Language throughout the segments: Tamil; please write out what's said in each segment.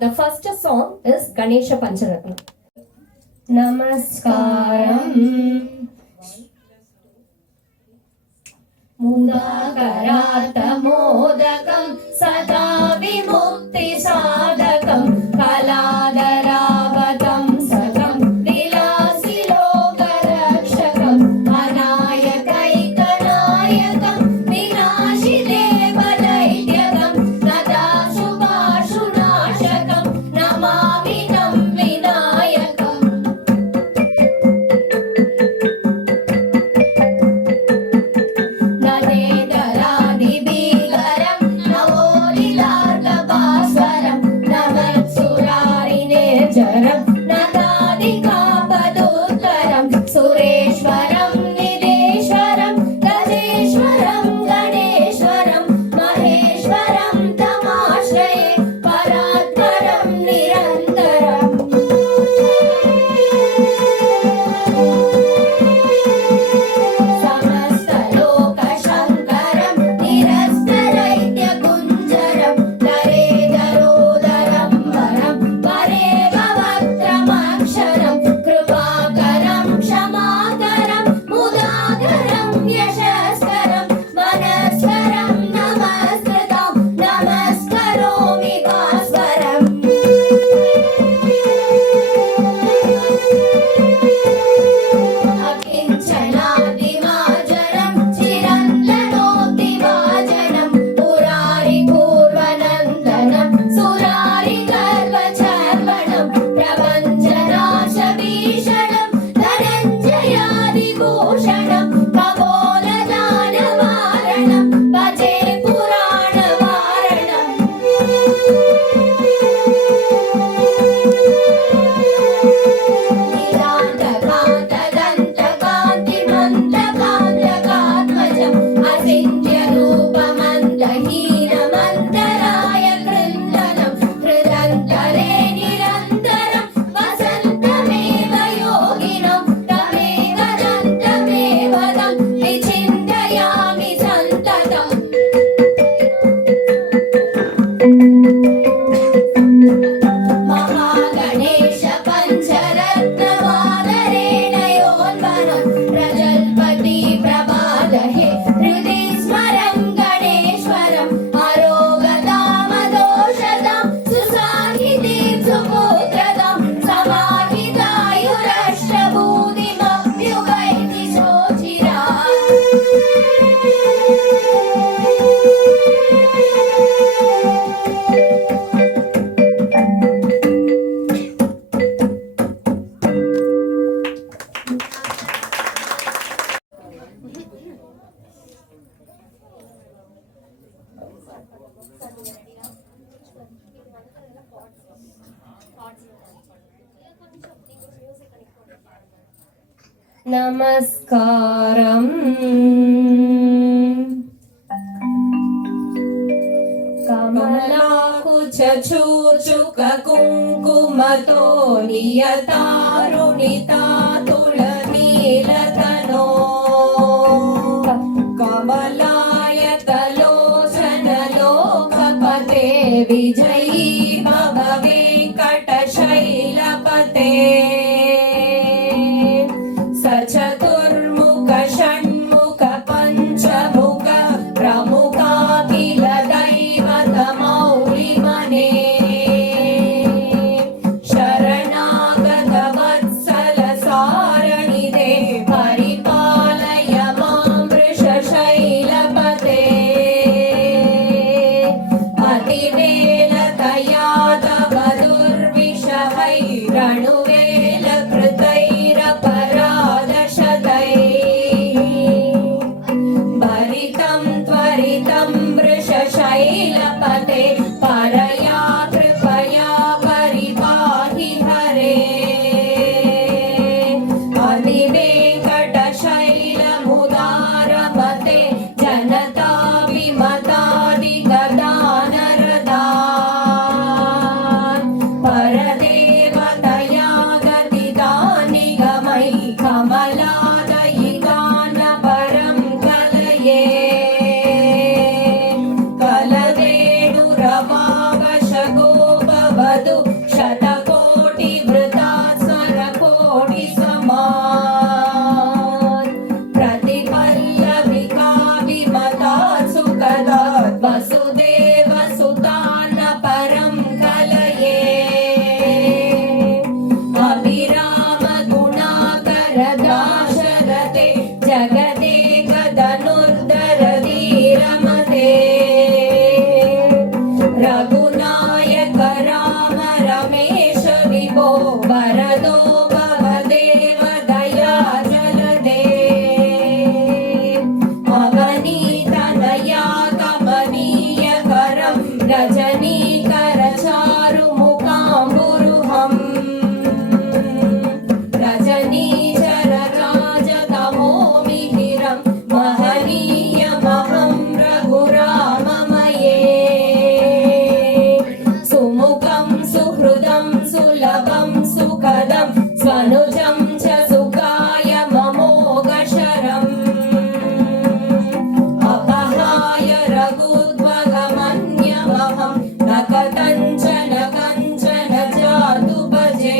The first song is Ganesha Pancharatna. Namaskaram Mudakaratta modakam sada vimukti sadakam kaladarabatam sakam vilasi lokarakshakam anayakaikanayakam vinashi devalaytyakam nada subhashunashakam namami tam vinayakam. సురేశ్వరం నిదేశ్వరం గజేశ్వరం గణేశ్వరం Maheshwaram తమాశ్రయే పరాత్పరం నిరంతరం. సమస్త లోక శంకరం నిరస్తరైత్య గుంజరం నరేదరోదరం వరం వరేవ వక్రమక్షరం కృపాకరం క్షమాకరం ముదాకరం యశస్కరం మనస్కరం నమస్కృతం నమస్కరోమి భాస్వరం. అకించనాదిమాజనం చిరంతనోతిమాజనం పురారి పూర్వనందనం సురారి గర్వచర్వణం ప్రపంచనాశభీషణం ధనంజయాదిభూషణం ఖగోళదానవారణం భజే పురాణవారణం. నీలాంతకాంతదంతకాంతకాంతకాత్మజం అసింధ్య రూపమందహీనమంతరాయ కృందనం హృదంతరే నిరంతరం వసంతమేవ యోగినం తమేవ దంతమేవ తం విచింతయామి సంతతం. మహాగణేశ పంచరత్నమాదరేణ యోన్వనం ప్రజల్పతి ప్రభాదహే హృది స్మరం గణేశ్వరం అరోగతామదోషతాం సుసాహితీం సుపుత్రతాం సమాహితాయురష్టభూతిమభ్యుగైతి శోచిరా. నమస్కారం కమలాకుచూచుక కుంకుమతో నియతారుణితాతులనీలతనో కమలాయతలోచనలోకపతే విజయీ భవ వెంకటశైలపతే సచతుర్ముఖ షణ్ముఖ పంచముఖ ప్రముఖాఖిల దైవత మౌళిమనే శరణాగత వత్సల సారణిదే పరిపాలయ మాం వృషశైలపతే అతివేలత యాదవ वधु शतकोटिवृता स्वरकोटि समात् प्रतिपल्लविका विमता सुखदात् वसुदेव सुतान् परं कलये अभिराम गुणाकर दाशरथे जगदेक धनुर्धर धीरमते रघुनायक राम रमेश विभो वरदो भवदेव दया जलदे अवनीतनया कमनीय करं रजनीकर चारुमुखाम्बुरुहम् रजनीचर राजतमोमिहिरं महनीयमहं रघुराममये सुमुखं सुहृदं सुलभं सुखदं स्वनुजं च सुखाय ममोघशरम् अपहाय रघुद्वगमन्यमहं न कथञ्चन कञ्चन जातु भजे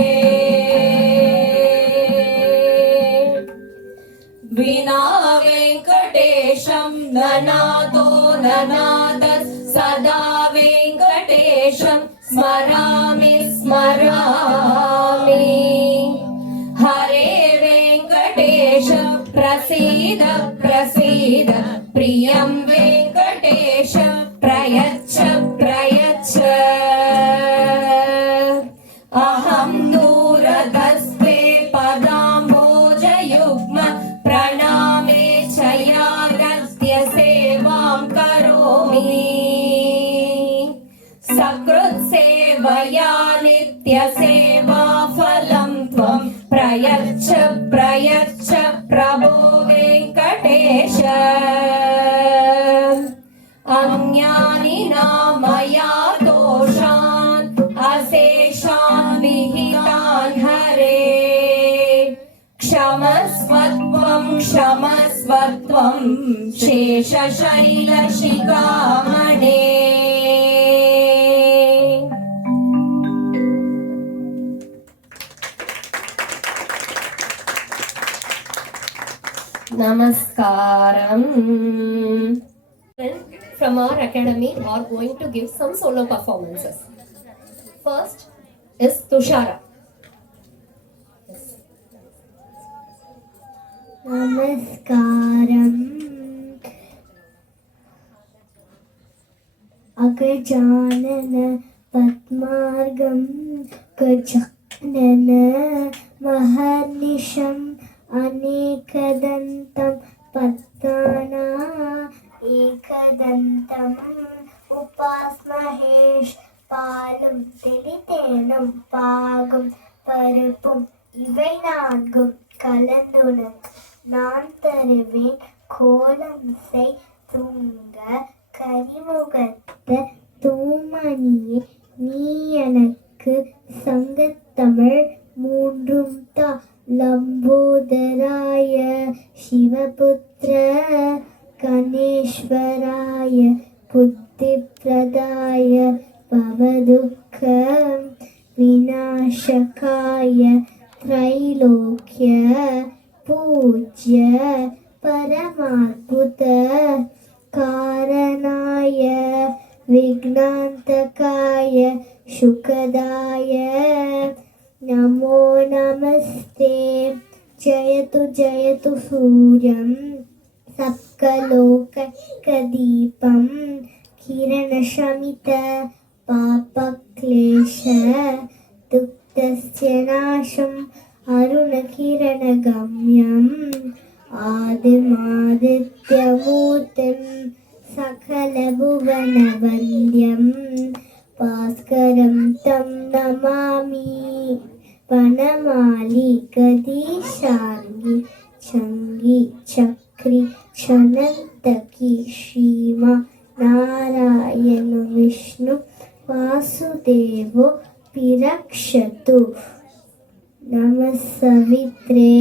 विना वेङ्कटेशं ननातो ननादः सदा वेङ्कटेशं स्मरामि स्मरामि हरे वेङ्कटेश प्रसीद प्रसीद प्रियं वेङ्कटेश प्रयच्छ प्रयच्छ अहं दूरतस्ते पदाम्भोजयुग्म प्रणामे चयागत्य सेवां करोमि सकृत्सेवया नित्यसेवाफलं त्वं प्रयच्छ प्रयच्छ प्रभो वेङ्कटेश अज्ञानिना मया दोषान् अशेषान् विहितान् हरे क्षमस्वत्वं शेषशैलशिखामणे Namaskaram. From our academy are going to give some solo performances. First is Tushara. Namaskaram. Agajanana Padmargam Gajanana Maharnisham Anekadantam Padana Ekadantam Upasmahesh Palam Telitenam Pagam Parupum இவை நான்கும் கலந்துணர் நான் தருவேன் கோலமிசை தூங்க கரிமுகத்த தூமணியே நீ எனக்கு சங்கத்தமிழ் மூன்றும் தா லம்போதராய சிவபுத்திர கணேஸ்வராய புத்திப்ரதாய பவதுக்க विनाशकाय त्रैलोक्य पूज्य परमाद्भुत कारणाय विघ्नान्तकाय शुकदाय नमो नमस्ते जयतु जयतु सूर्यं सप्तलोकैकदीपं किरणशमित पापक्लेश दुःखस्य नाशम् अरुणकिरणगम्यम् आदिमादित्यमूर्तिं सकलभुवनवन्द्यं भास्करं तं नमामि वनमाली गदीशार्ङ्गी चङ्गी चक्री चनन्तकी श्रीमा नारायण विष्णु वासुदेवो विरक्षतु नमः सवित्रे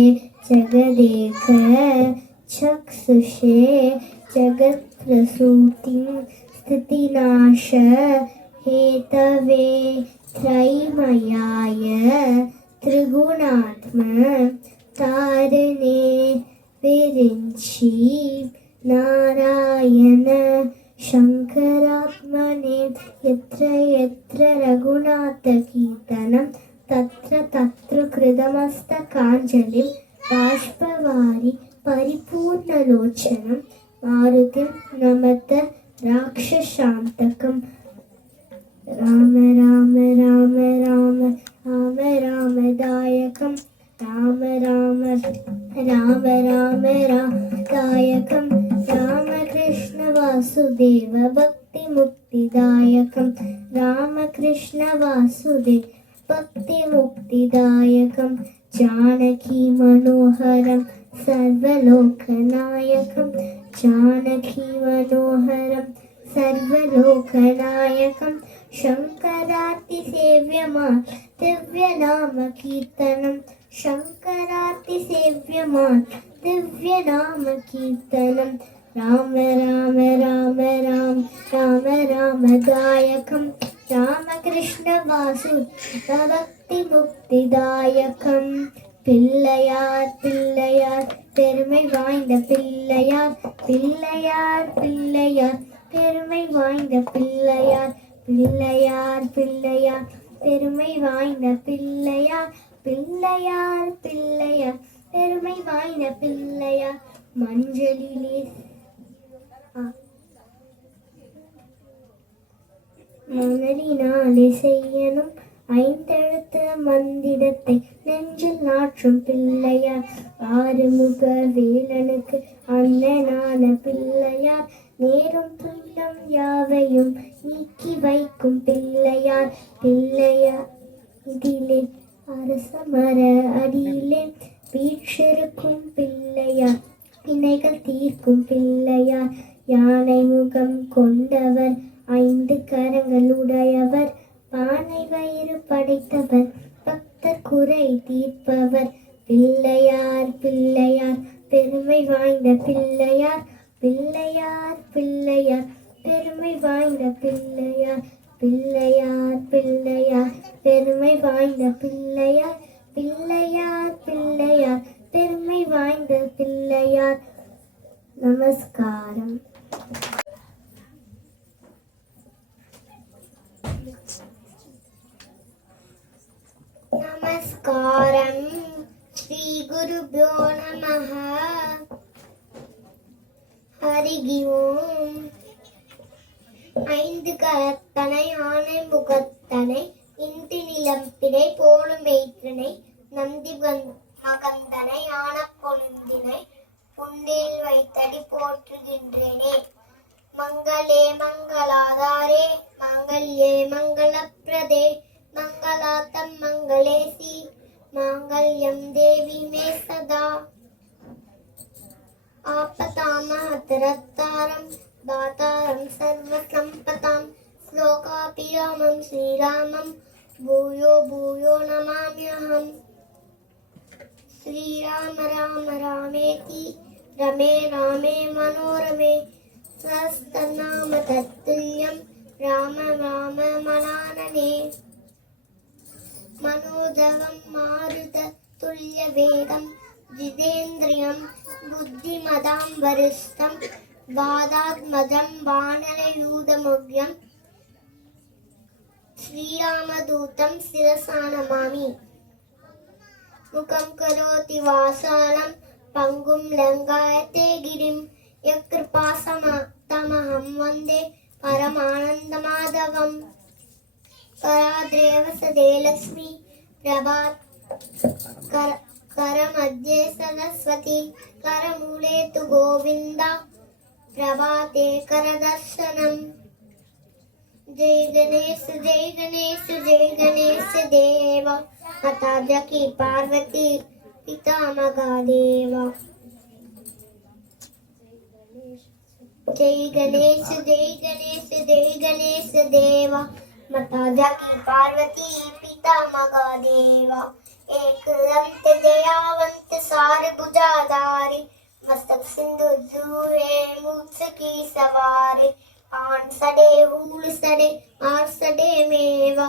जगदेक चक्षुषे जगत्प्रसूतिं स्थितिनाश हेतवे त्रैमयाय त्रिगुणात्म तारणे विरिञ्चि नारायण शङ्करात्मने यत्र यत्र रघुनाथकीर्तनं तत्र तत्र कृतमस्तकाञ्जलिं बाष्पवारि परिपूर्णलोचनं मारुतिं नमत राक्षसान्तकम् राम राम राम राम राम रामदायकं राम राम राम राम रामदायकं रामकृष्ण वासुदेव भक्तिमुक्तिदायकं रामकृष्ण वासुदेव भक्तिमुक्तिदायकं जानकी मनोहरं सर्वलोकनायकं जानकी मनोहरं सर्वलोकनायकं शङ्करातिसेव्यमान् दिव्यनामकीर्तनं शङ्करातिसेव्यमान् दिव्यनामकीर्तनं राम राम राम राम राम रामदायकं रामकृष्ण वासुदेव भक्तिमुक्तिदायकं பிள்ளையார் பிள்ளையார் பெருமை வாய்ந்த பிள்ளையார் பிள்ளையார் பிள்ளையார் பெருமை வாய்ந்த பிள்ளையார் பிள்ளையார் பிள்ளையார் பெருமை வாய்ந்த பிள்ளையார் பிள்ளையார் பிள்ளையார் பெருமை வாய்ந்த பிள்ளையார் மஞ்சளிலே மணலினாலே செய்யணும் ஐந்தெழுத்த மந்திரத்தை நெஞ்சில் நாற்றும் பிள்ளையார் ஆறுமுக வேலனுக்கு அண்ணனான பிள்ளையார் நேரும் துன்பம் யாவையும் நீக்கி வைக்கும் பிள்ளையார் பிள்ளையார் இதிலே அரச மர அடியிலே வீற்றிருக்கும் பிள்ளையார் வினைகள் தீர்க்கும் பிள்ளையார் யானை முகம் கொண்டவர் ஐந்து கரங்களுடையவர் பானை வயிறு படைத்தவர் பக்தர் குறை தீர்ப்பவர் பிள்ளையார் பிள்ளையார் பெருமை வாய்ந்த பிள்ளையார் பிள்ளையார் பிள்ளையார் பெருமை வாய்ந்த பிள்ளையார் பிள்ளையார் பிள்ளையார் பெருமை வாய்ந்த பிள்ளையார் பிள்ளையார் பிள்ளையார் பெருமை வாய்ந்த பிள்ளையார் நமஸ்காரம். நமஸ்காரம். ஸ்ரீ குருப்யோ நமஹ. ஹரிகி ஓம். ஐந்து கரத்தனை ஆனை முகத்தனை இன்றி நிலம்பினை போலும் எய்ற்றனை நந்தி மகந்தனை ஆன கொழுந்தினை புண்டில் வைத்தடி போற்றுகின்றேனே. மங்களே மங்களாதாரே மங்கள்யே மங்களப்பிரதே மங்களாத்தம் மங்களேசி மாங்கல்யம் தேவி மே சதா. आपतामहतरत्तारं दातारं सर्वसम्पदां श्लोकाभिरामं श्रीरामं भूयो भूयो नमाम्यहम्. श्रीराम राम रामेति रमे रामे मनोरमे सहस्रनाम तत्तुल्यं राम राम मनानने. मनोजवं मारुत तुल्यवेगं जितेन्द्रियं बुद्धिमतां वरिष्ठं वादात्मजं वानरयूथमुख्यं श्रीरामदूतं शिरसा नमामि. मुखं करोति वाचालं पङ्गुं लङ्घयते गिरिं यत्कृपातमहं वन्दे परमानन्दमाधवम्. कराद्रेव सदे लक्ष्मी प्रभात् करमध्ये सरस्वती करमूले तु गोविन्द प्रभाते करदर्शनम्. जय गणेश जय गणेश जय गणेश देव माता जकी पार्वती पिता महादेव. जय गणेश जय गणेश जय गणेश देव माता जकी पार्वती पिता महादेव. एक अंत दयावंत सार भुजाधारी मस्तक सिंधु दूरे मूछ की सवारी आन सडे हूल सडे आर सडे मेवा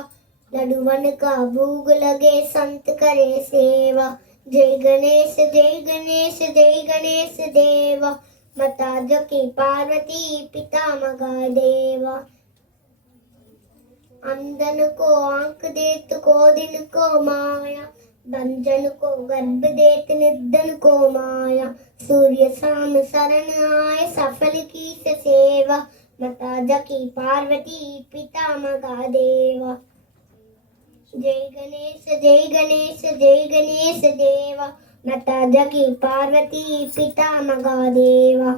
नडुवन का भूग लगे संत करे सेवा। जय गणेश जय गणेश जय गणेश देवा। माता जकी पार्वती पिता महादेवा। अंधन को आंख देत को दिन को माया। बंजन को गर्भ देत निर्धन को माया। सूर्य शाम शरण आए सफल की सेवा। माता जकी पार्वती पिता महादेवा। जय गणेश जय गणेश जय गणेश देवा। माता जकी पार्वती पिता महादेवा।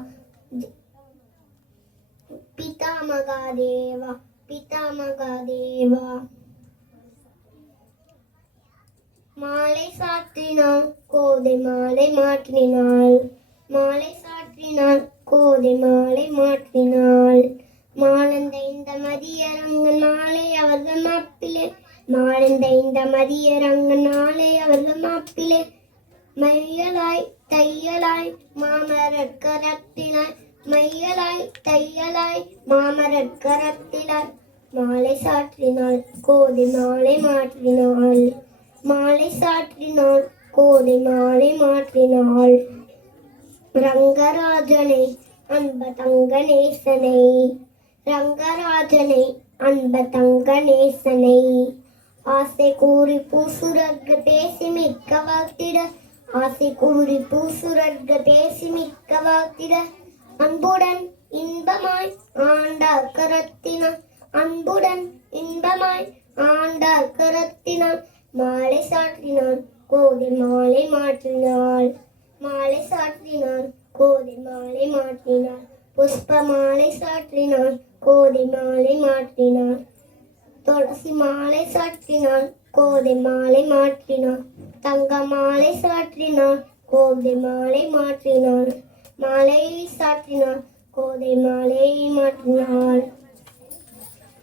पिता महादेवा पिता महादेवा। மாலை சாற்றினாள் கோதை மாலை மாற்றினாள்। மாலை சாற்றினாள் கோதை மாலை மாற்றினாள்। மாலந்த இந்த மதியரங்கன் மாலை அவர்கள் மாப்பிலே। மாலந்த இந்த மதியரங்கன் மாலை அவர்கள் மாப்பிலே। மையலாய் தையலாய் மாமரர் கரத்தினாய்। மையலாய் தையலாய் மாமரர் கரத்தினாய்। மாலை சாற்றினாள் கோதை மாலை மாற்றினாள்। மாலை சாற்றினாள் கோதை மாலை மாற்றினாள்। ரங்கராஜனை அன்ப தங்கநேசனை। ரங்கராஜனை அன்ப தங்கநேசனை। ஆசை கூறி பூசுரர்கள் பேசி மிக்க வாழ்த்திட। ஆசை கூறி பூசுரர்கள் பேசி மிக்க வாழ்த்திட। அன்புடன் இன்பமாய் ஆண்டார் கரத்தினார்। அன்புடன் இன்பமாய் ஆண்டார் கரத்தினார்। மாலை சாற்றினாள் கோதை மாலை மாற்றினாள்। மாலை சாற்றினாள் கோதை மாலை மாற்றினாள்। புஷ்ப மாலை சாற்றினாள் கோதை மாலை மாற்றினாள்। துளசி மாலை சாற்றினாள் கோதை மாலை மாற்றினாள்। தங்க மாலை சாற்றினாள் கோதை மாலை மாற்றினாள்। மாலை சாற்றினாள் கோதை மாலை மாற்றினாள்।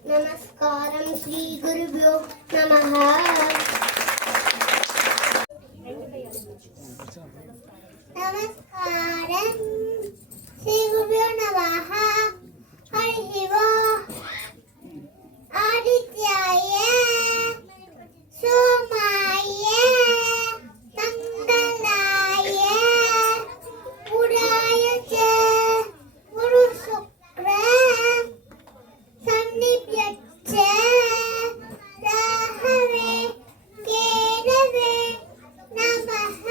நமஸ்காரம் ஸ்ரீ குருभ्यो நமः। नमस्कारं श्री गुरुभ्यो नमः। हरिः ओम्। आदित्याय सोमाय मंगलाय बुधाय च गुरुशुक्र सन्निभ्यश्च राहवे केतवे नमः।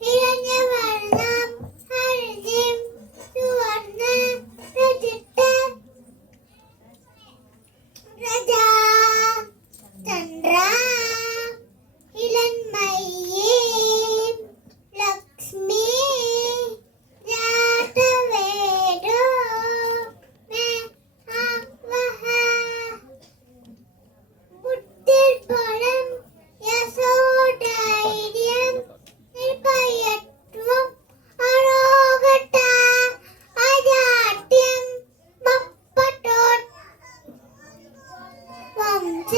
हिरण्यवर्णं हरिं सुवर्ण रजत रजा चंद्रा हिरण्मयी लक्ष्मी जातवेदो मैं वह बुद्धिर्बलं यशोधैर्यं निर्भयत्वम् अरोगता अजाड्यं बप्पटोत् वंश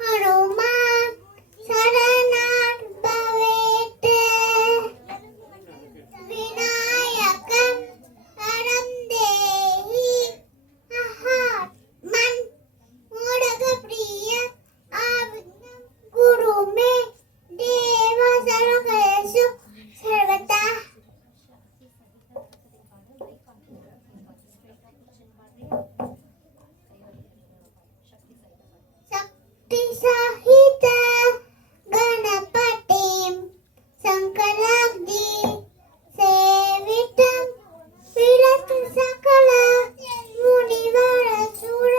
हनुमान् शरणात् भवेत्। विनायकं वरं देहि अहात्मन् मोदकप्रिय आविघ्नं कुरु मे देव सर्वकार्येषु सर्वदा। शक्तिसहित गणपतिं शङ्कराब्दि सेवितं विरत सकल मुनिवरसुर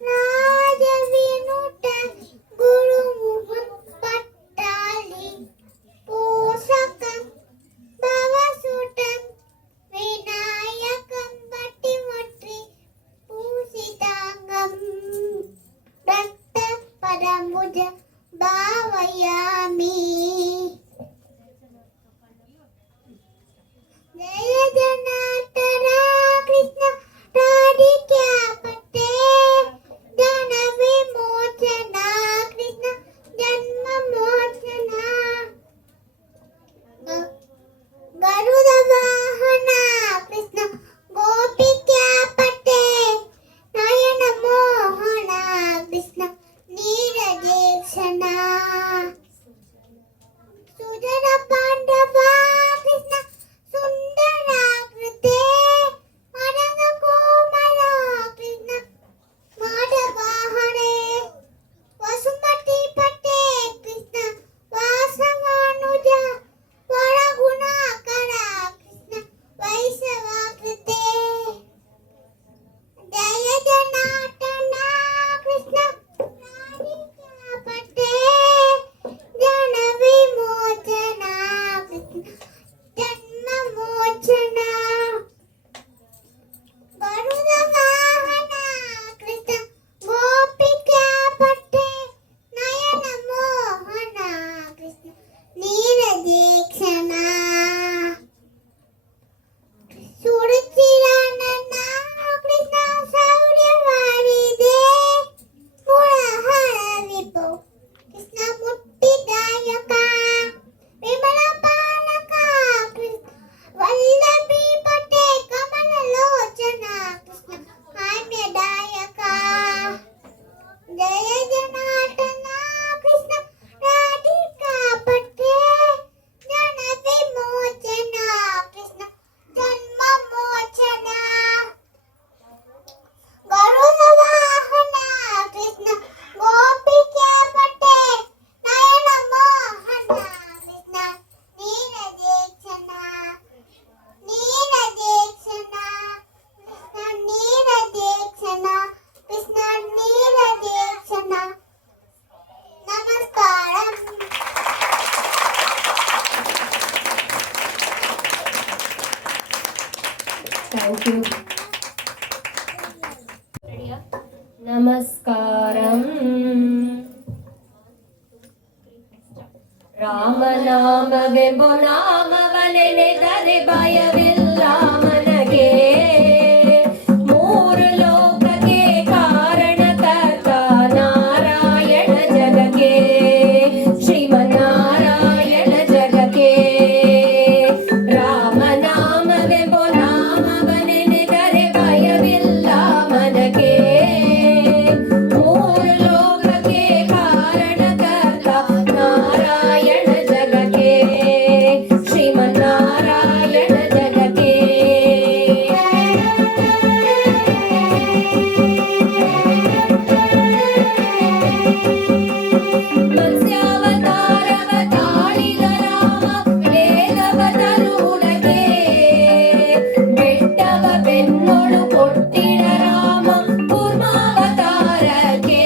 राजविनुत गुरुमुखं पट्टालि पोषकं भवसुतं विनायकं वटिमट्रि पूषिताङ्गं रक्तपदम्बुज भावयामि। जय जनार्दन कृष्ण राधिकापते जन विमोचना कृष्ण जन्म मोचना। गरुड वाहना कृष्ण गोपिकापते नयन मोहना Thank you. Namaskaram. ರಾಮನಾಮವೆಂಬ ನಾಮವನೆನೆದರೆ ಭಯವಿಲ್ಲ ಮನಗೆ. ಮೂರು ಲೋಕಕ್ಕೆ ಕಾರಣಕರ್ತ ನಾರಾಯಣ ಜಗಕ್ಕೆ, ಶ್ರೀಮನ್ನಾರಾಯಣ ಜಗಕ್ಕೆ. ರಾಮನಾಮವೆಂಬ ನಾಮವನೆನೆದರೆ ಭಯವಿಲ್ಲ ಮನಗೆ. ಮೂರು ಲೋಕಕ್ಕೆ ಕಾರಣಕರ್ತ ನಾರಾಯಣ ಜಗಕ್ಕೆ, ಶ್ರೀಮನ್ನಾರಾಯಣ ಜಗಕ್ಕೆ. ಮತ್ಸ್ಯಾವತಾರವ ತಾಳಿದ ರಾಮ ವೇದವ ತರುಣಗೆ, ಬೆಟ್ಟವ ಬೆನ್ನೊಳು ಕೊಟ್ಟಿಡ ರಾಮ ಕೂರ್ಮಾವತಾರಕ್ಕೆ.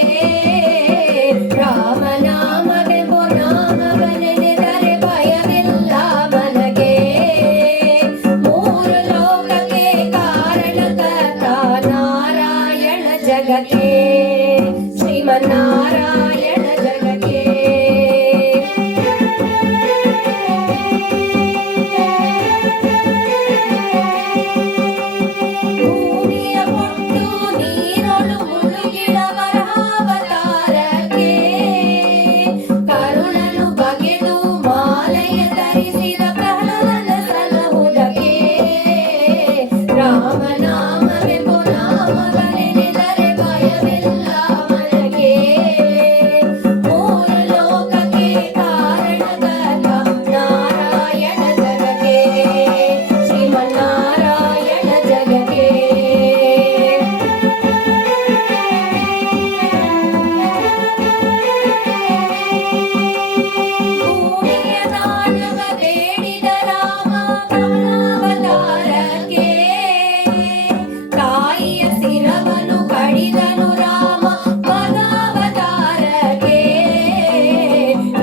ರಾಮನಾಮವೆಂಬ ನಾಮವನೆನೆದರೆ ಭಯವಿಲ್ಲ ಮನಗೆ. ಮೂರು ಲೋಕಕ್ಕೆ ಕಾರಣಕರ್ತ ನಾರಾಯಣ ಜಗಕ್ಕೆ, ಶ್ರೀಮನ್ನಾರಾಯಣ ಜಗಕ್ಕೆ. ಭೂಮಿಯ ಪುಟ್ಟು ನೀರೊಳು ಮುಳುಗಿಡ ವರಾವತಾರಕ್ಕೆ, ಕರುಣನು ಬಗೆದು ಮಾಲೆಯ ಧರಿಸಿದ ಪ್ರಹ್ಲಾದನ ಸಲಹುದಕ್ಕೆ. ರಾಮನಾಮವೆಂಬ ನಾಮವನೆನೆದರೆ ಭಯವಿಲ್ಲ ಮನಗೆ. ಮೂರು ಲೋಕಕ್ಕೆ ಕಾರಣಕರ್ತ ನಾರಾಯಣ ಜಗಕ್ಕೆ, ಶ್ರೀಮನ್ನಾರಾಯಣ ಜಗಕ್ಕೆ. ಭೂಮಿಯ ದಾನವ ಬೇಡಿದ ರಾಮ ಕಮಲಾವತಾರಕ್ಕೆ, ತಾಯಿಯ ಶಿರವನ್ನು ಕಡಿದನು ರಾಮ ಮಗಾವತಾರಕ್ಕೆ.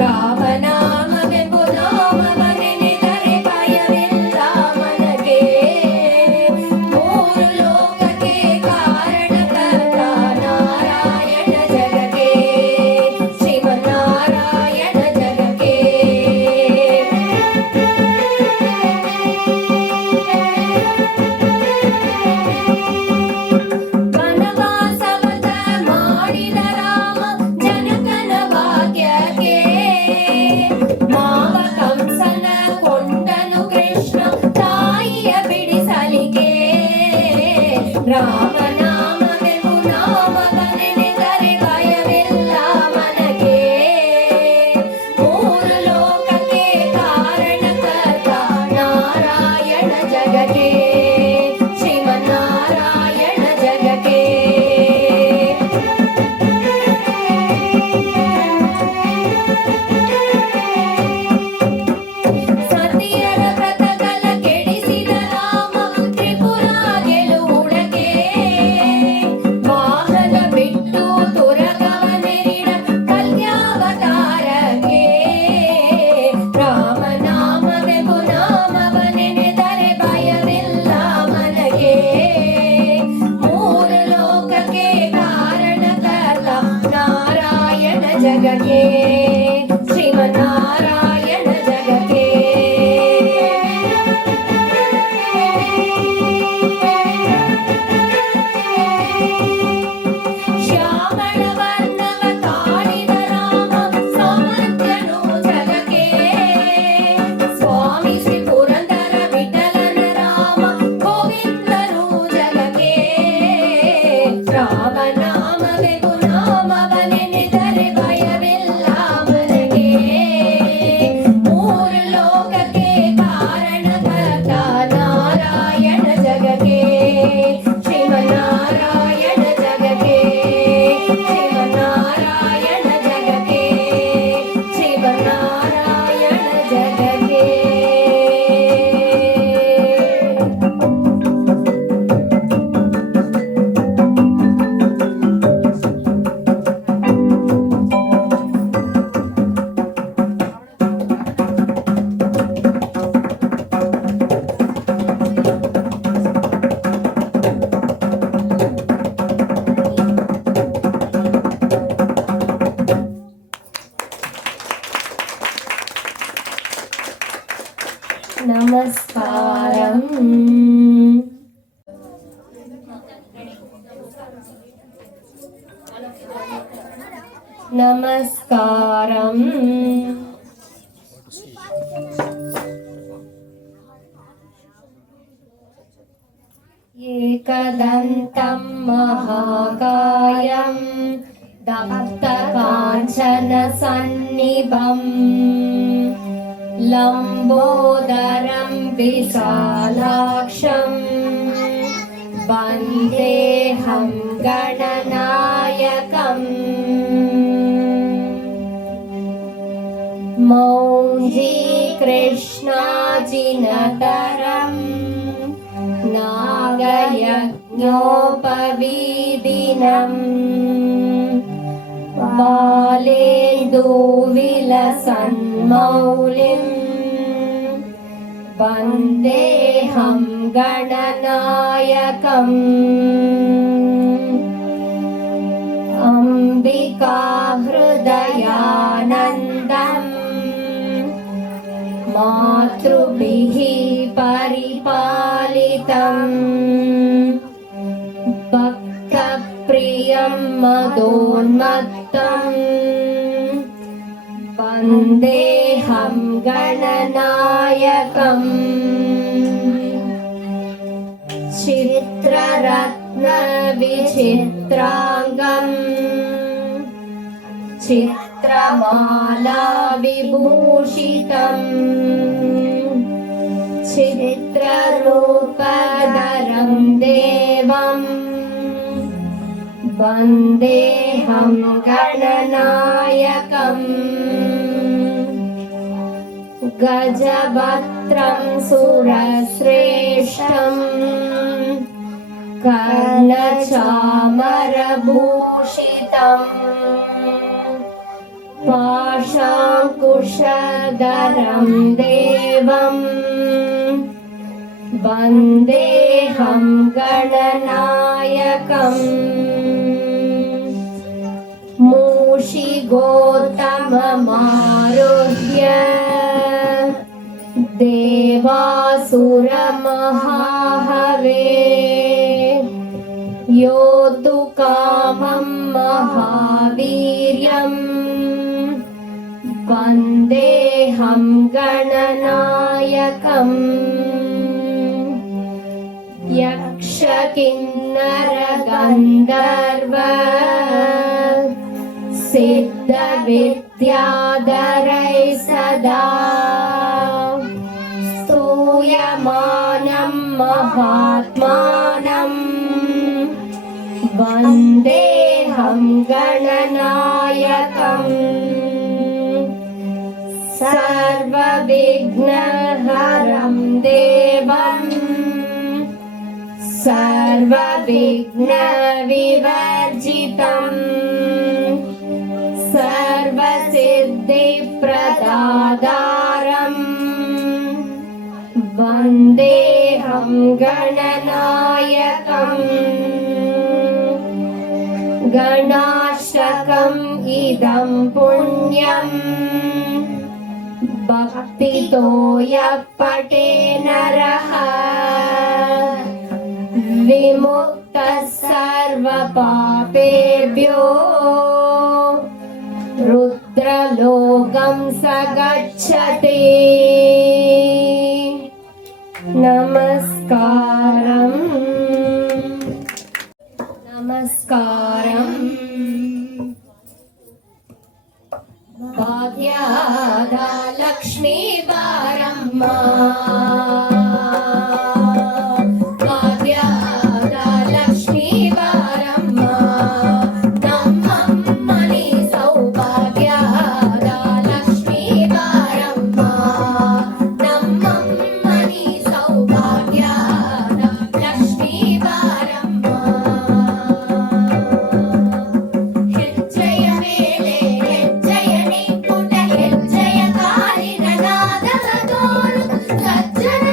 ರಾಮನಾಮವೆಂಬ ನಾಮವನೆನೆದರೆ ಭಯವಿಲ್ಲ ಮನಗೆ. ಮೂರು ಲೋಕಕ್ಕೆ ಕಾರಣಕರ್ತ ನಾರಾಯಣ ಜಗಕ್ಕೆ, ಶ್ರೀಮನ್ನಾರಾಯಣ ಜಗಕ್ಕೆ. ವನವಾಸವತ ಮಾಡಿದ ರಾಮ ಜನಕನ ಭಾಗ್ಯಕ್ಕೆ, ಮಾವ ಕಂಸನ ಕೊಂಡನು ಕೃಷ್ಣ ತಾಯಿಯ ಬಿಡಿಸಲಿಗೆ. ರಾಮನಾಮವೆಂಬ ನಾಮವನೆನೆದರೆ ಭಯವಿಲ್ಲ ಮನಗೆ. ಮೂರು ಲೋಕಕ್ಕೆ ಕಾರಣಕರ್ತ ನಾರಾಯಣ ಜಗಕ್ಕೆ, ಶ್ರೀಮನ್ನಾರಾಯಣ ಜಗಕ್ಕೆ. ಸತಿಯರ ವ್ರತಗಳ ಕೆಡಿಸಿದ ರಾಮ ತ್ರಿಪುರ ಗೆಲುವುಡಕ್ಕೆ, ವಾಹನ ಬಿಟ್ಟು ತುರಗವನೆರಿಡ ಕಲ್ಯಾವತಾರಕ್ಕೆ. ರಾಮನಾಮವೆಂಬ ನಾಮವನೆನೆದರೆ ಭಯವಿಲ್ಲ ಮನಗೆ. ಮೂರು ಲೋಕಕ್ಕೆ ಕಾರಣಕರ್ತ ನಾರಾಯಣ ಜಗಕ್ಕೆ, ಶ್ರೀಮನ್ನಾರಾಯಣ ಜಗಕ್ಕೆ. ಶ್ಯಾಮಳ ವರ್ಣವ ತಾಳಿದ ರಾಮ ಸಾಮರ್ಥ್ಯನು ಜಗಕ್ಕೆ, ಸ್ವಾಮಿ ಶ್ರೀ ಪುರಂದರ ವಿಠಲನ ರಾಮ ಗೋವಿಂದನು ಜಗಕ್ಕೆ. ರಾಮನಾಮವೆಂಬ ನಾಮವನೆನೆದರೆ ಭಯವಿಲ್ಲ ಮನಗೆ. నమస్కారం. ఏకదంతం మహాకాయం దత్తకాంచన సన్నిభం లంబోదరం విశాలాక్షం వందేహం గణనాయకం. మౌంజీ కృష్ణాజినతరం నాగయజ్ఞోపవీదినం బాలేందూవిలసన్మౌలిం వందేహం గణనాయకం. అంబికా హృదయానందం మాతృభిః పరిపాలితం భక్తప్రియం మదోన్మత్తం వందేహం గణనాయకం. చిత్రరత్న విచిత్రాంగం చిత్రమాలా విభూషితం చిత్రరూపధరం దేవం వందేహం గణనాయకం. గజవక్త్రం సురశ్రేష్టం కర్ణచామరభూషితం పాశాంకుశధరం దేవం వందేహం గణనాయకం. మూషిగోతమమారుహ్య దేవాసురమహాహవే యోతు కామం మహావీర్యం వందేహం గణనాయకం. యక్ష కిన్నర గంధర్వ సిద్ధ విద్యాధరై సదా స్తూయమానం మహాత్మానం వందేహం గణనాయకం. సర్వవిఘ్నహరం దేవం సర్వవిఘ్నవివర్జితం సర్వసిద్ధిప్రదాదారం వందేహం గణనాయకం. గణాష్టకం ఇదం పుణ్యం భక్తితో యః పఠే నరః విముక్తః సర్వపాపేభ్యో రుద్రలోకం స గచ్చతి. నమస్కారం. నమస్కారం. భాగ్యద లక్ష్మీ బారమ్మ భాగ్యద లక్ష్మీ బారమ్మ నమ్మమ్మని సౌభాగ్యద లక్ష్మీ బారమ్మ నమ్మమ్మని సౌభాగ్యద లక్ష్మీ బారమ్మ. ಹೆಜ್ಜೆಯ ಮೇಲೆ ಹೆಜ್ಜೆಯ ನಿಕ್ಕುಟ ಹೆಜ್ಜೆಯ ಕಾಲಿನ ನಾದದ ತೋರು ಸಜ್ಜನ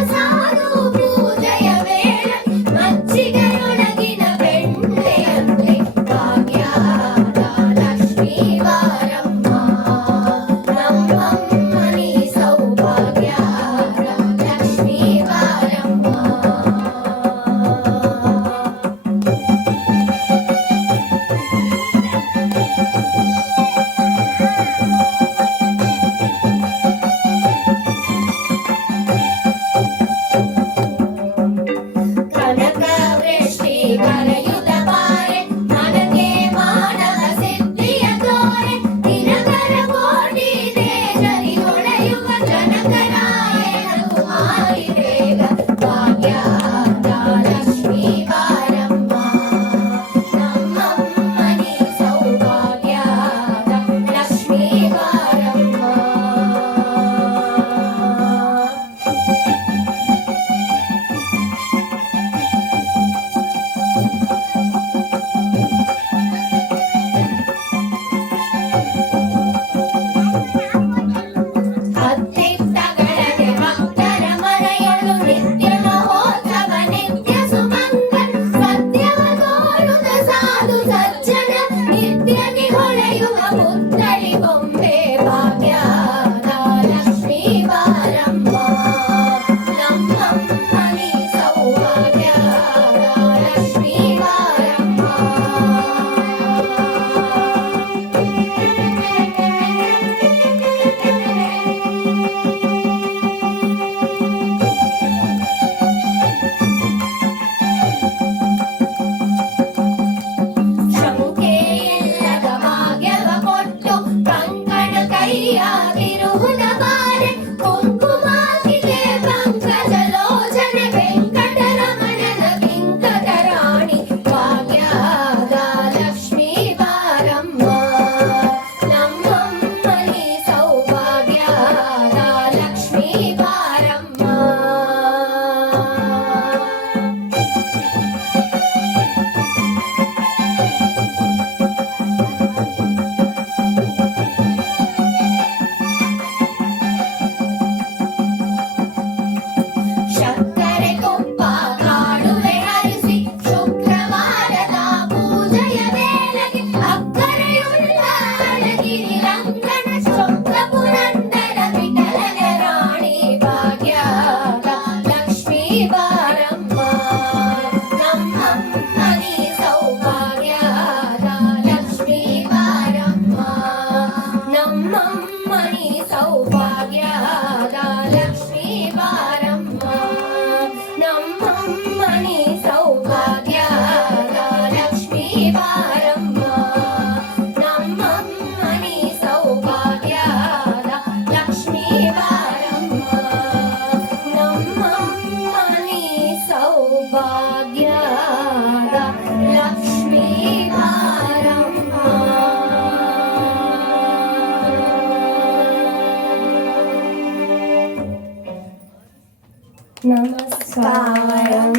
நமஸ்காரம்.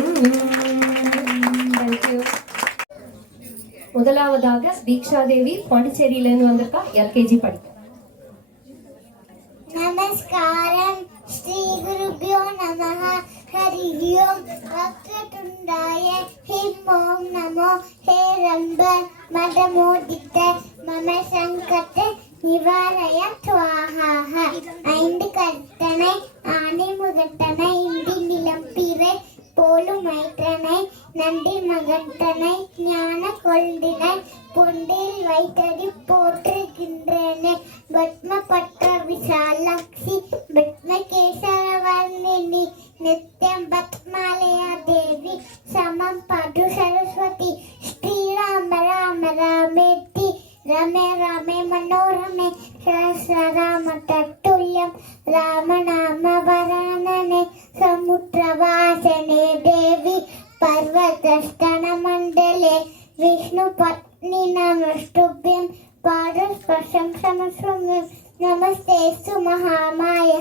Thank you. முதலாவதாக தீக்ஷா தேவி பாண்டிச்சேரியிலிருந்து வந்திருக்கா, LKG படிக்க. நமஸ்காரம். ஸ்ரீ குருபியோ நமஹ. ஹரி ஓம். வக்ரதுண்டாய ஹிம் ஓம் நமோ. ஹே ரம்ப மதமோதித மம சங்கட நிவாரய துவாஹாஹ. ஐந்து கர்த்தனை ஆனை முகட்டனை இந்தி நிலம் பிறை போலும் மைத்தனை நன்றி மகட்டனை ஞான கொள்தினை பொண்டில் வைத்தடி போற்றுகின்றேனே. பத்ம பட்ட விசாலாட்சி பத்ம கேசரவர்ணினி நித்யம் பத்மாலயா தேவி சமம் படு சரஸ்வதி. ஸ்ரீராம ராம ராமேதி ரமே ரமே மனோரமே சஹஸ்ரநாம தத்துல்யம் ராமநாம வரானனே. समुद्रवासने देवी पर्वतस्तनमण्डले विष्णुपत्नी नमस्तुभ्यं पादस्पर्शं समस्वं नमस्ते महामाया.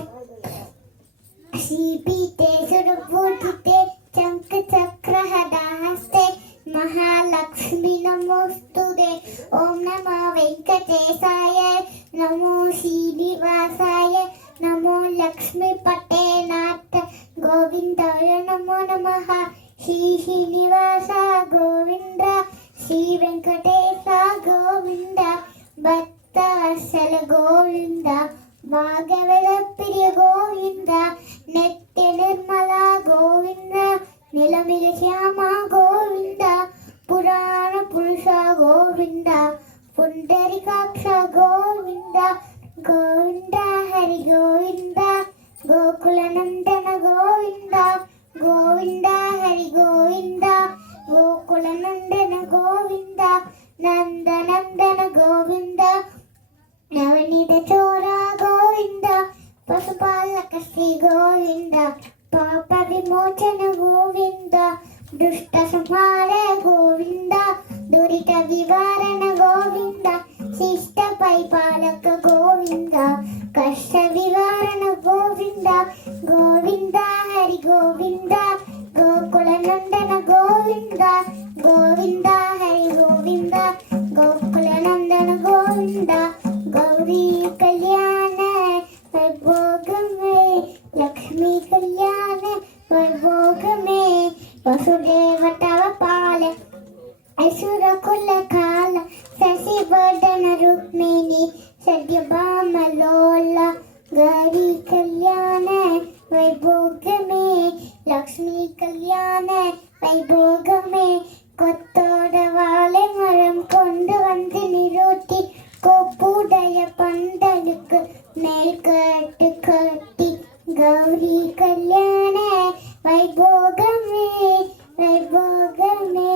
श्रीपीठे सुरपूजिते शङ्खचक्रहस्ते महालक्ष्मी नमोस्तुते. ॐ नमो वेङ्कटेशाय नमो श्रीनिवासाय नमो लक्ष्मीपते नाथ गोविंदाय नमो नमः. श्री श्रीनिवास गोविंद श्री वेंकटेश गोविंद भक्तवत्सल गोविंद भागवत प्रिय गोविंद नित्य निर्मला गोविंद नीलमिग श्यामा गोविंद पुराण पुरुष गोविंद पुंडरीकाक्ष गोविंद गोविंद हरि गोविंद गोकुलनंदन गोविंद गोविंद हरि गोविंद गोकुलनंदन गोविंद नंदनंदन गोविंद नवनीत चोरा गोविंद पशुपालक श्री गोविंद पाप विमोचन गोविंद दुष्ट संहार गोविंद दुरित विवारण गोविंद शिष्ट परिपालक गोविंद कष्ट विवारण गोविंद गोविंद हरि गोविंद गोकुलनंदन गोविंद गोविंद हरि गोविंद गोकुलनंदन गोविंद गौरी कल्याण वैभोग में लक्ष्मी कल्याण वैभोग में वसुदेव तव पाल असुर कुल काल शशिवर्धन रुक्मिणी सत्यभाम लोला गौरी कल्याण वैभोग में लक्ष्मी कल्याण वैभोग में கொத்தோட வாழை மரம் கொண்டு வந்து நிறுத்தி கொப்புடைய பந்தலுக்கு மேல் கட்டு கட்டி கௌரி கல்யாண வைபோகமே வைபோகமே.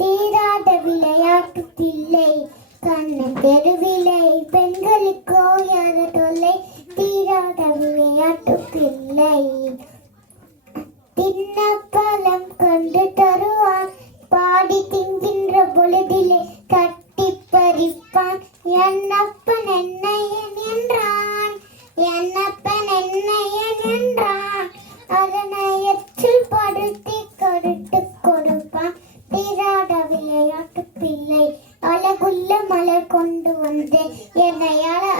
தீராத விளையாட்டு பிள்ளை கண்ணன் பெருவிலை பெண்களுக்கோ யார தொல்லை தீராத விளையாட்டு பிள்ளை. தின்ன பழம் கொண்டு தருவான் பாடி திங்கின்ற பொழுதிலே கட்டி பறிப்பான். என்னப்பன் என்னையன் என்றான் என்னப்பன் என்னையன் என்றான் அதனை எச்சில் படுத்தி கொடுத்து கொடுப்பான். தீராத விளையாட்டு பிள்ளை அழகுள்ள மலர் கொண்டு வந்து என்னை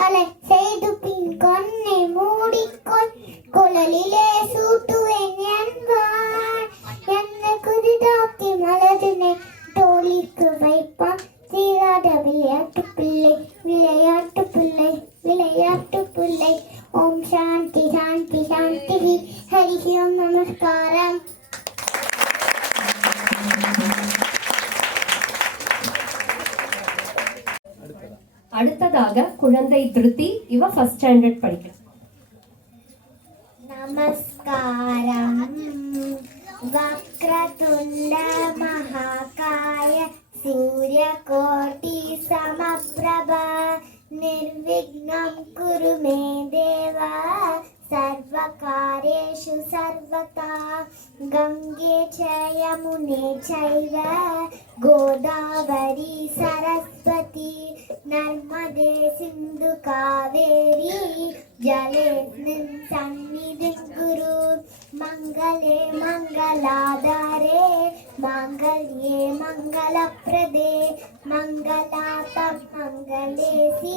அலை செய்து பின் கண்ணை மூடிக்கொள் குழலிலே சூட்டுவேன் என்பான். என்னை குறிதாக்கி மலரினை தோழிக்கு வைப்பான். தீராத விளையாட்டு பிள்ளை விளையாட்டு பிள்ளை விளையாட்டு பிள்ளை. ஓம் சாந்தி சாந்தி சாந்தி. ஹரி ஓம் நமஸ்காரம். அடுத்ததாக குழந்தை திருத்தி, இவ ஃபர்ஸ்ட் ஸ்டாண்டர்ட் படிக்கிறா. நமஸ்காரம். வக்ரதுண்ட மகாகாய சூரியகோட்டி சமப்ரப निर्विघ्नं कुरु मे देव सर्वकार्येषु सर्वदा गंगे च यमुने चैव गोदावरी सरस्वती నర్మదే సింధు కావేరీ జలేస్మిన్ సన్నిధిం కురు మంగళే మంగళాధారే మాంగళ్యే మంగళప్రదే మంగళాతం మంగళేసి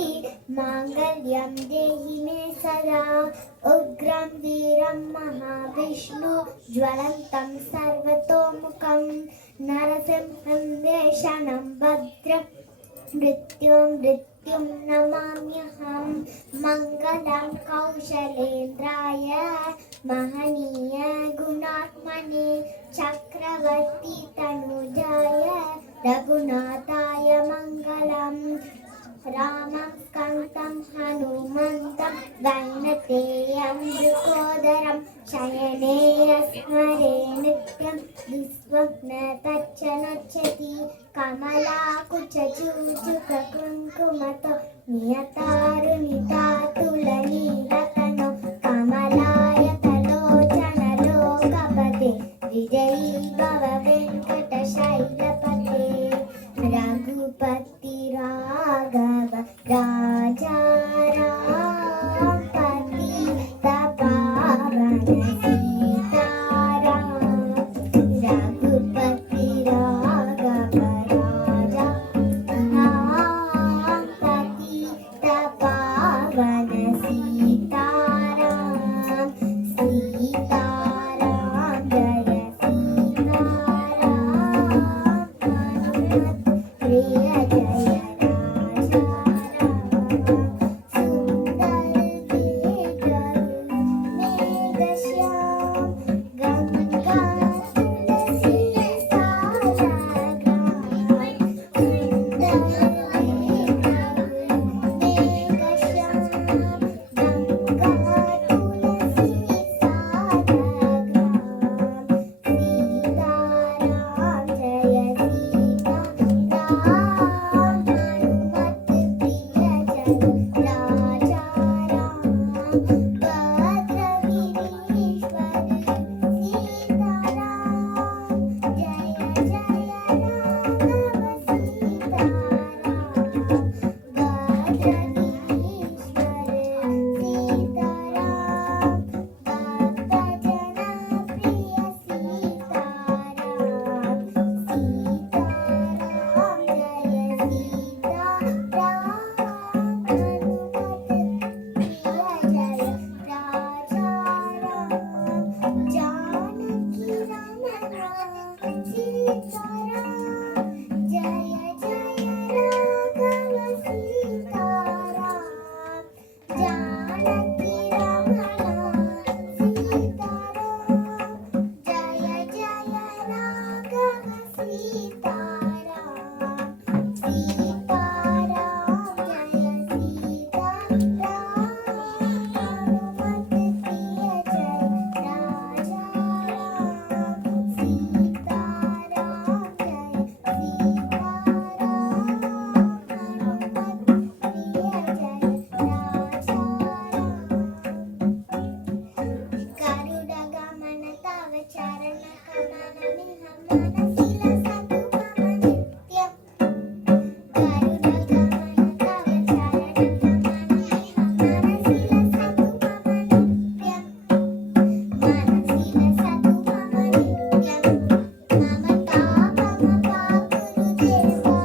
మాంగళ్యం దేహి మే సదా ఉగ్రం వీరం మహావిష్ణు జ్వలంతం సర్వతోముఖం నరసింహం దేశనం భద్రం మృత్యుం నమామ్యహం మంగళం కౌశలేంద్రాయ మహనీయ గుణాత్మనే చక్రవర్తి తనుజాయ రఘునాథాయ మంగళం రామం స్కందం హనుమంతం వైనతేయం మృకోదరం శయనే స్మరే నిత్యం దుస్వప్న తచ్చ నచ్చతి కమలాకుచూచుక కుంకుమతో నియతారుణితాతులనీలతనో కమలాయతలోచనలో కపతే విజయీ భవ వెంకటశైలపతే రఘుపతి రాఘవ రాజా రాంపతి తపావన సీతారాం రఘుపతి రాఘవ రాజా రాంపతి తపావన సీతారాం సీతారాం జయ సీతారాం ప్రియ జయ రాజా సుందర గీతలు మేఘశ్యామ్ గంగా తులసి సాగరం సుందర గీతలు మేఘశ్యామ్ గంగా తులసి సాగరం సీతారాం జయ సీతారాం హనుమత్ ప్రియ జయ రాజా రాం భద్ర గిరీశ్వర సీతారాం జయ జయ రాఘవ సీతారాం భద్ర గిరీశ్వర సీతారాం భక్తజన ప్రియ సీతారాం సీతారాం జయ సీతారాం హనుమత్ ప్రియ జయ రాజా రాం జానకి రమణ సీతారాం జయ జయ రాఘవ సీతారాం జానకి రమణ సీతారాం జయ జయ రాఘవ సీతారాం సీతారాం జయ సీతారాం హనుమత్ ప్రియ జయ రాజా రాం సీతారాం జయ సీతారాం హనుమత్ ప్రియ జయ రాజా గరుడ గమన తవ చరణ కమల నిహం మనసిల సతు మమ నిత్యం గరుడ గమన తవ చరణ కమల నిహం మనసిల సతు మమ నిత్యం మనసిల సతు మమ నిత్యం మమ తాపమ పాగురుదేవా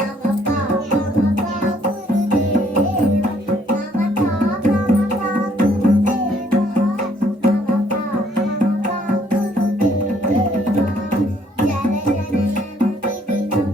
మమ పాపమ పాగురుదేవా మమ తాపమ పాగురుదేవా మమ పాపమ పాగురుదేవా జర జనయన వివిధం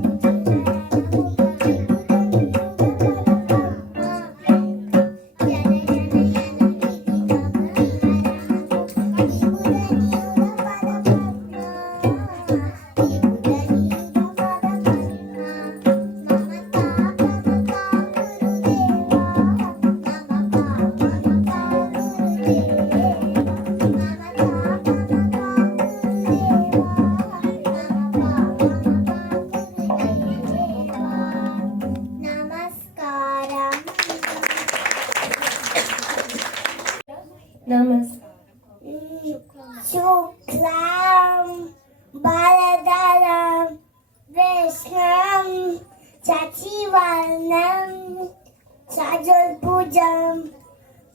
నమస్కారం శుక్లాం బలధరం విష్ణుం శశివర్ణం साजोल्भुजं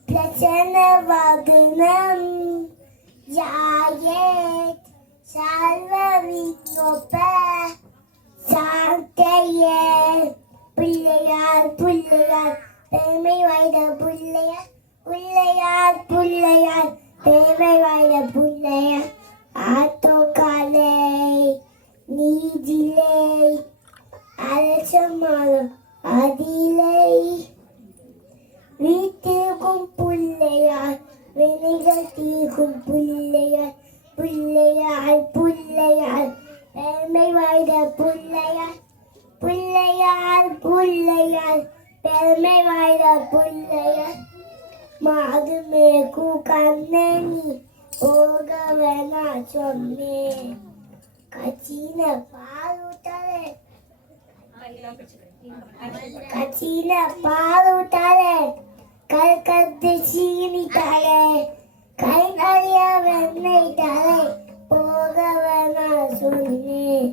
प्रसन्नवदनं ध्यायेत् सर्वविघ्नोपशान्तये புள்ளையார் புள்ளையார் பெருமை வாய்ந்த புள்ளையார் புள்ளையார் புள்ளையார் பெருமை வாய்ந்த புள்ளையார் ஆத்தோக்காலை நீதிலை அரசமானம் அதிலை வீட்டிற்கும் புள்ளையார் வினைகள் தீர்க்கும் புள்ளையார் புள்ளையார் புள்ளையார் பெருமை வாய்ந்த புள்ளையார் புள்ளையார் புள்ளையார் பெருமை வாய்ந்த புள்ளையார் மாதுமேக்கு கண்ணனி போக வேணா சொன்னேன் கச்சின பாலுட்டாலே கச்சின பாலுட்டாலே கல்கத்து சீனிட்டாலே கை நிறைய வெண்ணெய் தாலே போக வேணா சொன்னேன்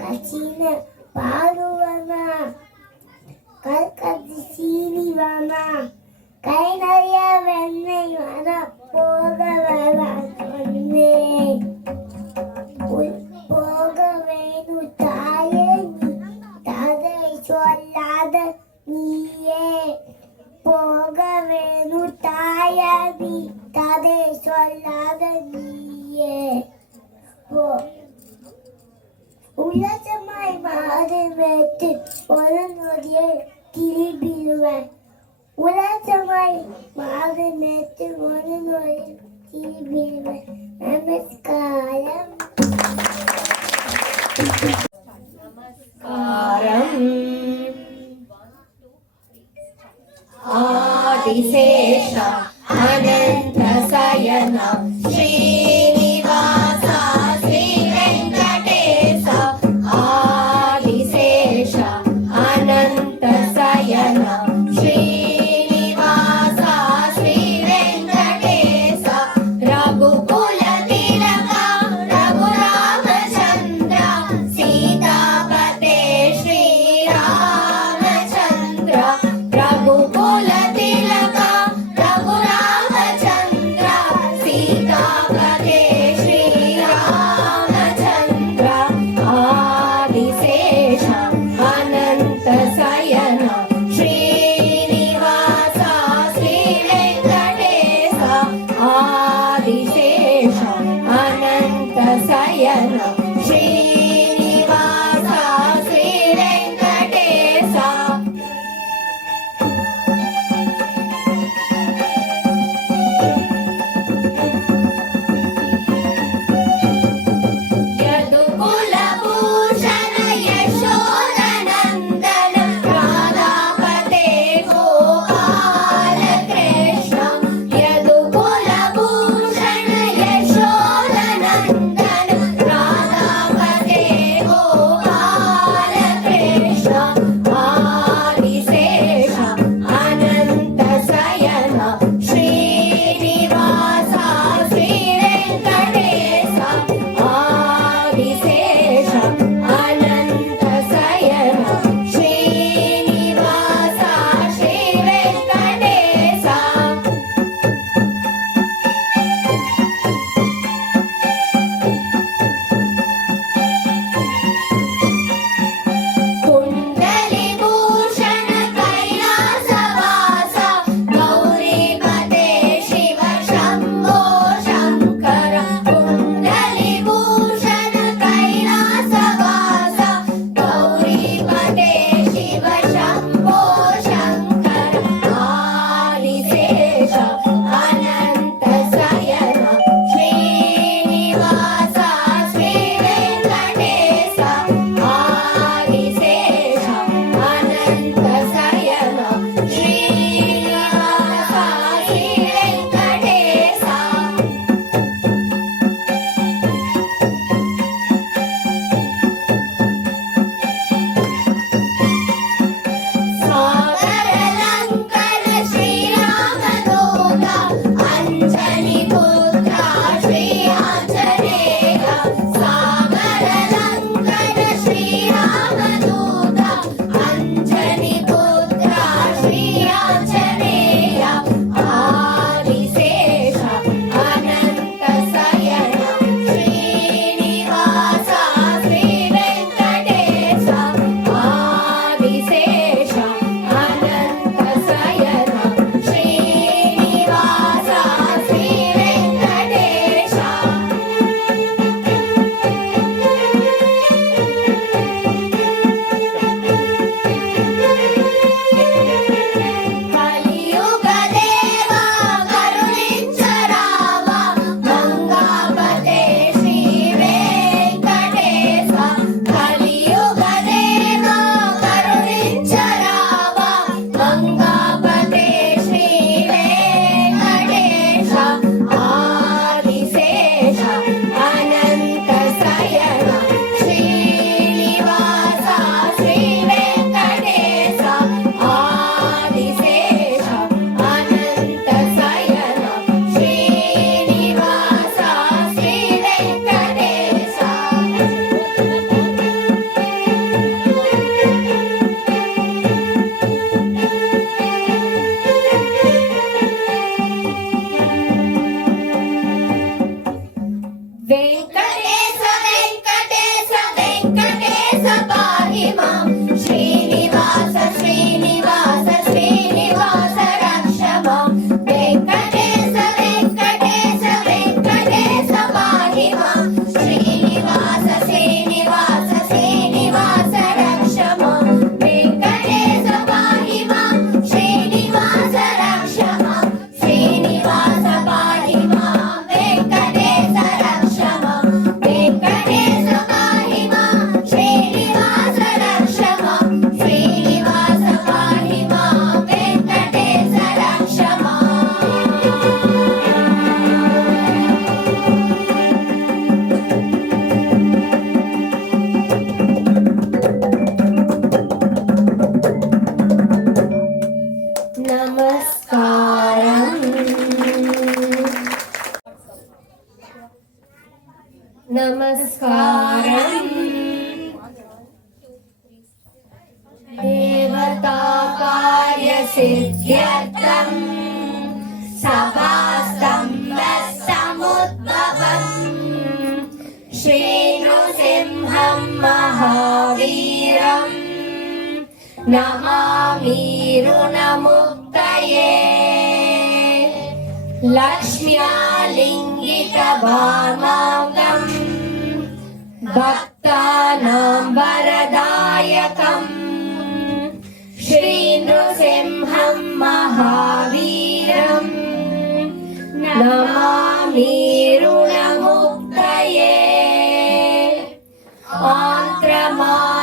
கச்சின பாலுவனா கல்கத்து சீனி வேணா கை நிறைய வெண்ணெய் வேணா போக வேணா சொன்னேன் போக வேணும் தாயே நீ ததை சொல்லாத நீயே போக வேணும் தாயே நீ ததை சொல்லாத நீயே உலகமாய் மாறு வைத்து ஒரு நொடியை திரும்பிடுவேன் உலகமாய் மாறு வைத்து ஒரு நொடியை திரும்பிடுவேன் நமஸ்காரம் आदिशेष अनंत शयन श्रीनिवास श्री वेंकटेश आदिशेष अनंत शयन श्रीनिवास श्री वेंकटेश रघुकुल तिलक रघुरामचंद्र सीतापते श्री रामचंद्र रघुकुल तिलक रघुरामचंद्र सीता सिद्ध्यर्थम् सभास्तम्भः समुद्भवम् श्रीनृसिंहं महावीरम् नमामि ऋणमुक्तये लक्ष्म्यालिङ्गितवामाङ्गम् भक्तानां वरदायकम् श्रीनृसिंहं महावीरम् नमामि ऋणमुक्तये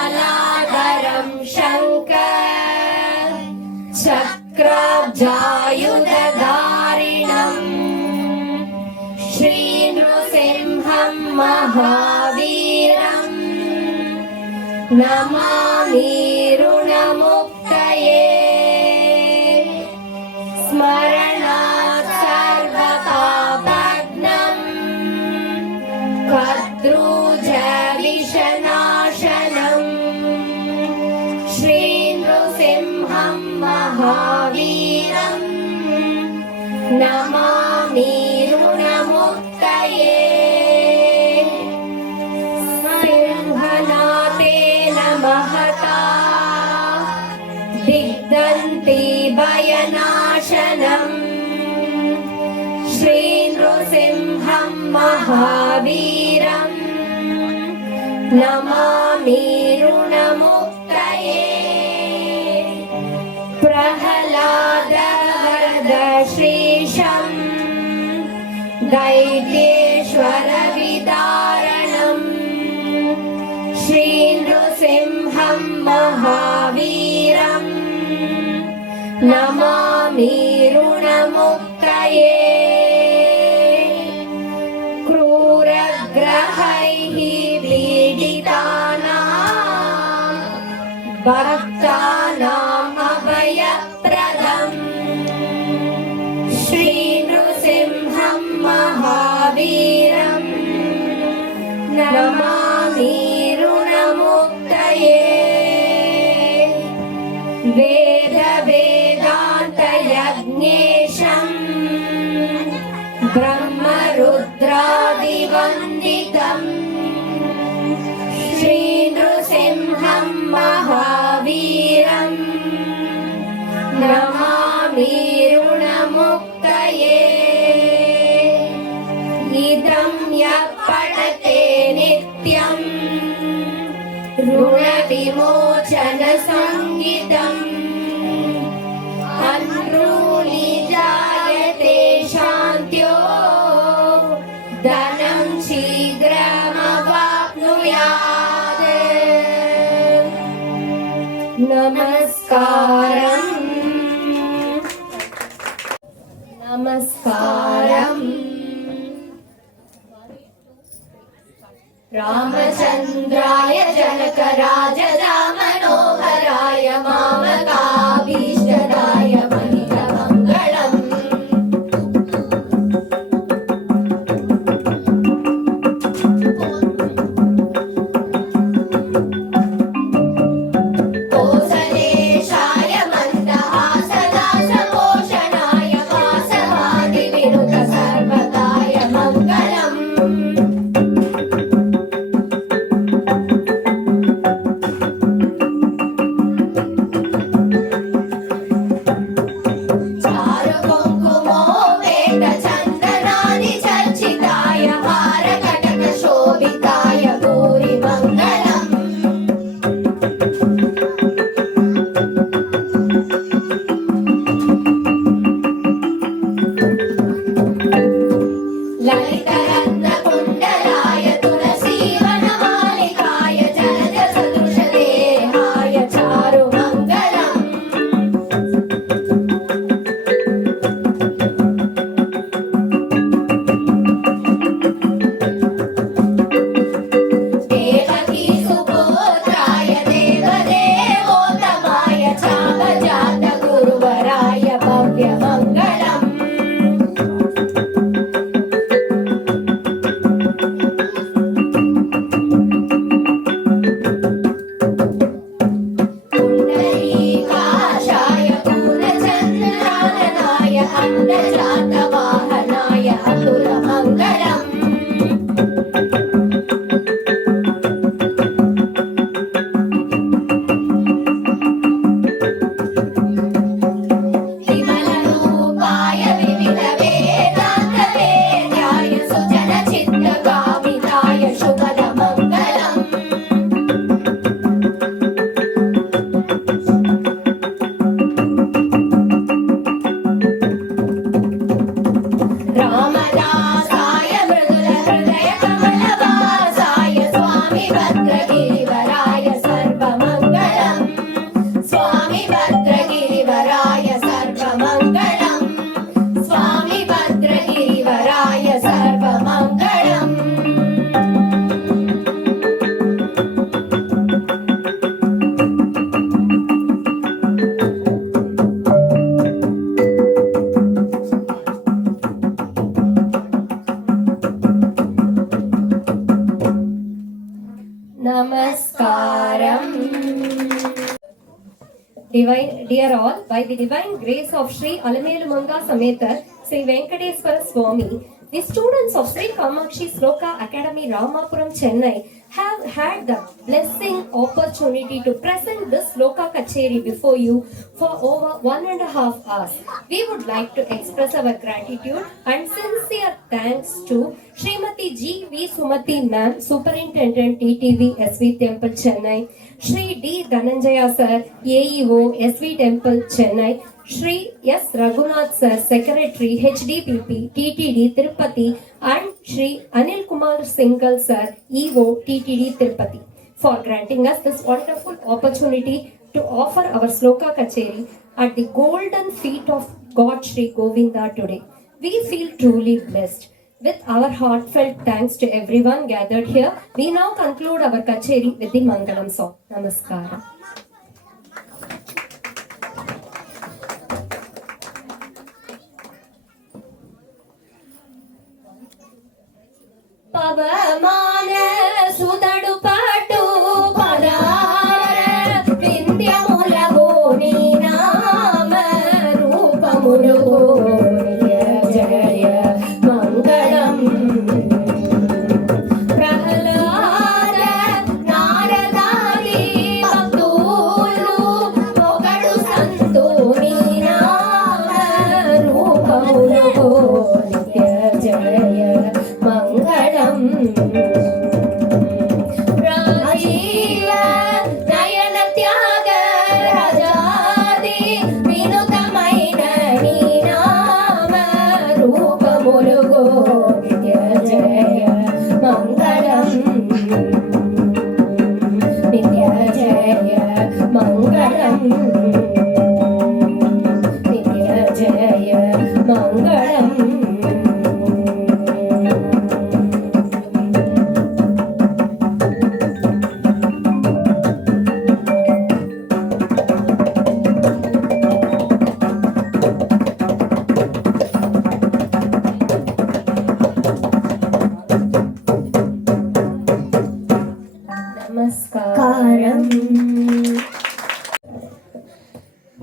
आन्त्रमालाधरं शङ्कर चक्राब्जायुधधारिणम् श्रीनृसिंहं महावीरम् नमामि ऋणमुक्तये स्मरणात् सर्वपापघ्नम् कर्तृजविषनाशनम् श्रीनृसिंहं महावीरम् नमामि ऋणमुक्तये सिंहनाथेन महता दिग्दन्ति भयनाशनम् श्रीनृसिंहं महावीरम् नमामि ऋणमुक्तये प्रह्लादवरदश्रीशम् दैत्येश्वरविदारणम् श्रीनृसिंहं महावीरम् नमामि ऋणमुक्तये क्रूरग्रहैः पीडितानां भक्तानाम् अभयप्रदम् श्रीनृसिंहं महावीरम् नमामि ऋणमुक्तये वेदवेदान्तयज्ञेशम् ब्रह्मरुद्रादिवन्दितम् श्रीनृसिंहं महावीरम् नमामि ऋणमुक्तये इदं यः पठते नित्यम् ऋणविमोचनसंहितम् अनृणी जायते शान्त्यो धनं शीघ्रमवाप्नुयात् नमस्कारम् नमस्कारम् रामचन्द्राय जनकराजरामनोहराय मामकाभीष्टदाय मङ्गलम् कोसलेशाय मन्दहासदासपोषणाय वासवादिविनुत सर्वदाय मङ्गलम् Dear all, by the divine grace of Sri Alamelumanga Sameta Sri Venkateswara Swami, the students of Sri Kamakshi Sloka Academy Ramapuram Chennai have had the blessing opportunity to present this Sloka Kacheri before you for over 1.5 hours. We would like to express our gratitude and sincere thanks to Srimati G. V. Sumati Ma'am, Superintendent TTV SV Temple Chennai, Shri D. Dhananjaya Sir, AEO SV Temple Chennai, Shri S. Raghunath Sir, Secretary HDPP TTD Tirupati, and Shri Anil Kumar Singhal Sir, EO TTD Tirupati, for granting us this wonderful opportunity to offer our Sloka Kacheri at the golden feet of God Shri Govinda today. We feel truly blessed. With our heartfelt thanks to everyone gathered here, we now conclude our Kacheri with the Mangalam song. Namaskara. పవమాన సుదడు పాటు పదార వింధ్యములగు నీ నామ రూపములు జయ మంగళం ప్రహ్లాద నారదాది భక్తులు పొగడు సంతు నీ నామ రూపములు జయ మంగళం రాజీవ నయన త్యాగ రాజాది వినుతమైన నీ నామ రూపములు నిత్య జయ మంగళం నిత్య జయ మంగళం నిత్య జయ మంగళం. Namaskaram.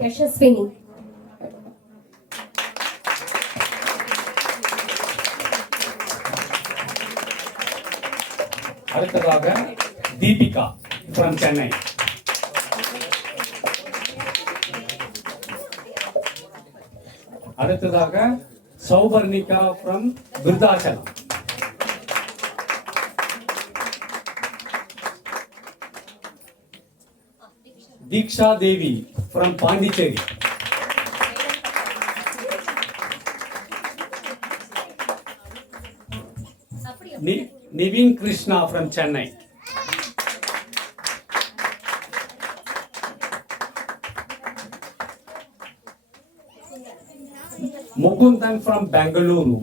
Yashaswini. அடுத்ததாக தீபிகா from சென்னை. அடுத்ததாக Souparnika from Virudhachalam. Diksha Devi from Pondicherry. Nivin Krishna from Chennai. Mukundan from Bengaluru.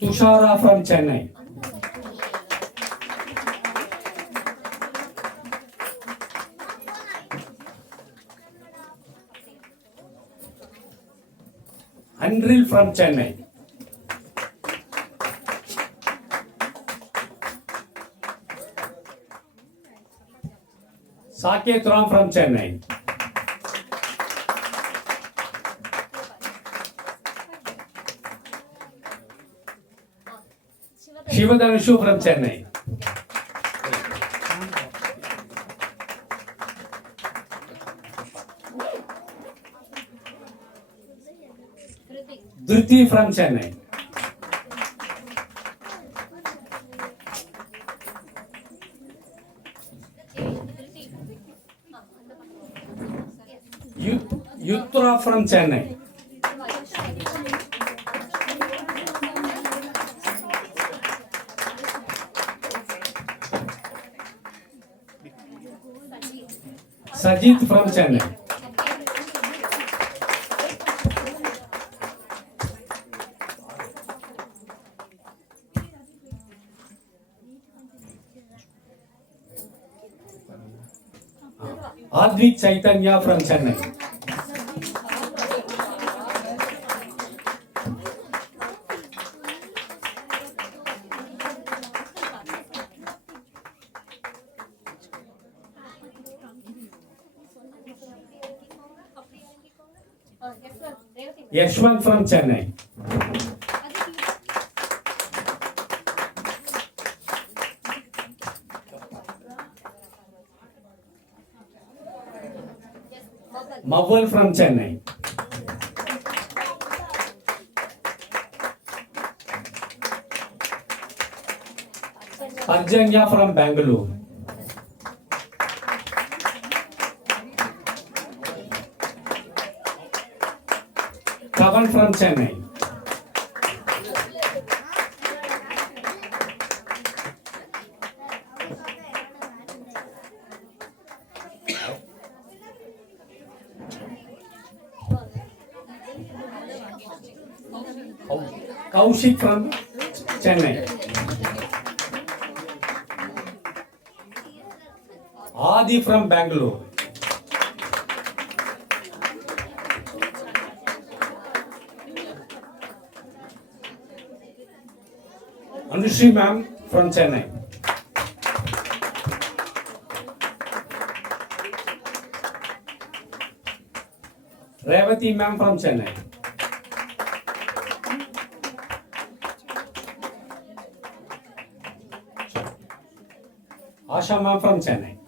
Dushara from Chennai. Andril from Chennai. Saket Ram from Chennai. Shivadanshu from Chennai. Dhruti from Chennai. Yutra from Chennai. Sajit from Chennai. Advik Chaitanya from Chennai. Yashwant from Chennai. Mawal from Chennai. Arjanya from Bangalore. Kavan from Chennai. Kaushik from Chennai. Adi from Bangalore. Anushri ma'am from Chennai. Revati ma'am from Chennai. Asha ma'am from Chennai.